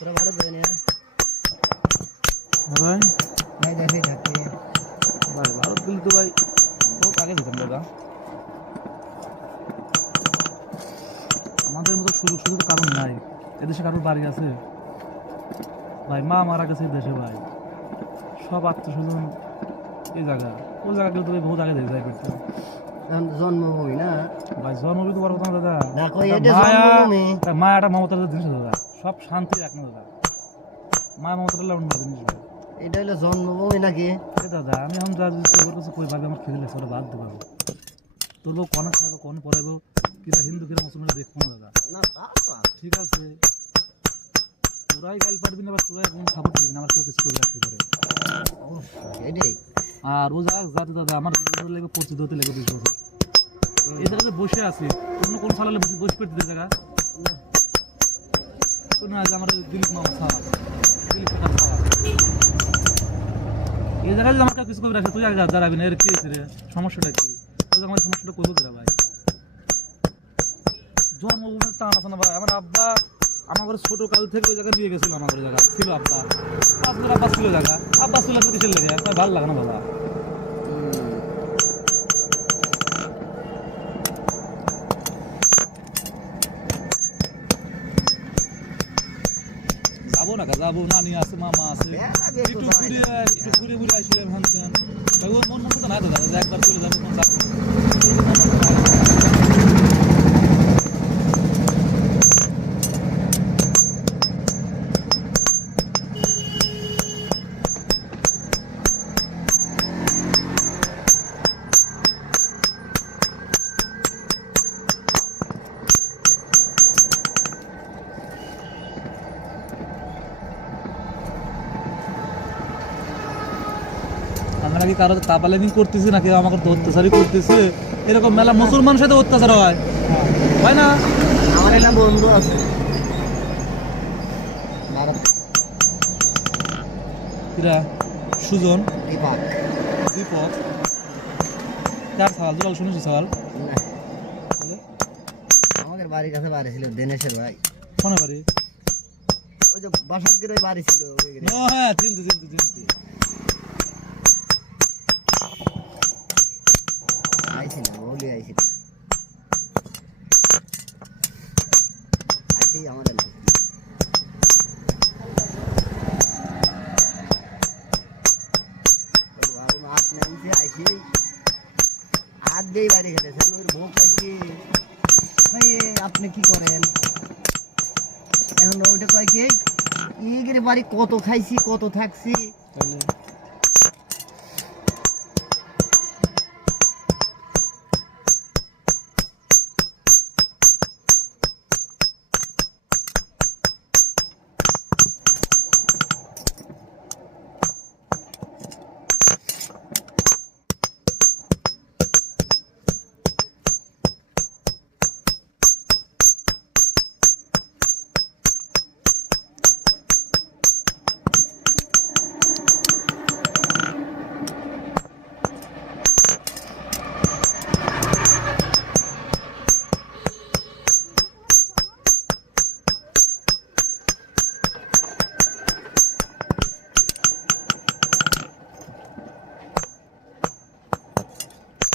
যাবে না হ্যাঁ ভাই। ভাই দেখে থাকতে। ভাই ভারত গেলে তো ভাই বহুত আগে যেতাম দাদা। আমাদের মতো সুযোগ সুযোগ কারণ নাই। এদেশে কারোর বাড়ি আছে। ভাই মা মারা গেছে দেশে ভাই। সব আত্মীয় স্বজন এই জায়গা। ওই জায়গা গেলে তো ভাই বহুত আগে যেতে যাই করতে জন্মভূমি না? ভাই জন্মভূমি তো বড় কথা না দাদা। দেখো এটা মায়া জন্মভূমি। একটা মায়া একটা মমতার জিনিস দাদা। সব শান্তি এক না দাদা। মায়া মমতার অন্য জিনিস এটা হলো জন্মভূমি নাকি? দাদা আমি এখন যা যদি তোর কাছে কই ভাবে আমার লাগছে ওটা বাদ দেবো তোর বউ কনে খাব কনে পড়াইবো কিনা হিন্দু কিনা মুসলমান দেখব না দাদা। ঠিক আছে। তোরাই গাইল পারবি না বা তোরাই কোনো সাপোর্ট দিবি না আমার কেউ কিছু করে রাখলি করে আর ও যা যাতে দাদা আমার লেগে পঁচিশ হতে লেগে বিশ বছর। এই জায়গাতে বসে আছি অন্য কোন সালালে বসে বসে পেতে জায়গা। কোনো আজ আমার দিলীপ মামা খাওয়া দিলীপ কাকার খাওয়া এই জায়গায় যদি কিছু তুই না, এর কি হয়েছে রে? সমস্যাটা কি? তুই আমার সমস্যাটা করব কেরা ভাই? জন্মভূমির টান আছে না ভাই? আমার আব্বা আমার ছোট কাল থেকে ওই জায়গায় নিয়ে গেছিল আমার জায়গা। ছিল আব্বা। আব্বা ছিল জায়গা। আব্বা ছিল কিসের লেগে? ভালো লাগে না বাবা। যাব না যাব নানি আছে মামা আছে। একটু। ঘুরে একটু ঘুরে ঘুরে আসলে তেন ভাই ওর মন মতো না দাদা একবার চলে যাব কোন যাব আমরা কি কারও তাপালেমি করতেছি নাকি আমাকে তো অত্যাচারই করতেছে? এরকম মেলা মুসলমান সাথে অত্যাচার হয়। হয় না? আমার একটা বন্ধু আছে। কিরা? সুজন? দীপক। দীপক? কার সওয়াল দুলাল শুনেছি সওয়াল আমাদের বাড়ির কাছে বাড়ি ছিল দিনেশের ভাই। ফোনে বাড়ি? ওই যে ওই বাড়ি ছিল ও হ্যাঁ চিনতে চিনতে চিনতে। আইছি না বলি আইছি না আমাদের হাত দিয়ে বাড়ি খেতেছেন ওর বউ ভাই আপনি কি করেন? এখন ওইটা কয় কি ইগের বাড়ি কত খাইছি, কত থাকছি?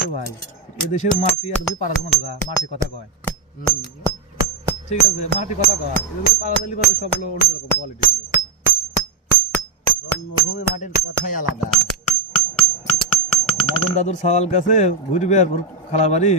তো ভাই। এদেশের মাটি আর যদি পারা জমা দাদা মাটি কথা কয়। ঠিক আছে মাটির কথা কয়। যদি পারা দিলি পারে সব হলো অন্যরকম কোয়ালিটি গুলো জন্মভূমি মাটির কথাই আলাদা। মদন দাদুর সওয়াল গেছে ঘুরবে আর খালার বাড়ি।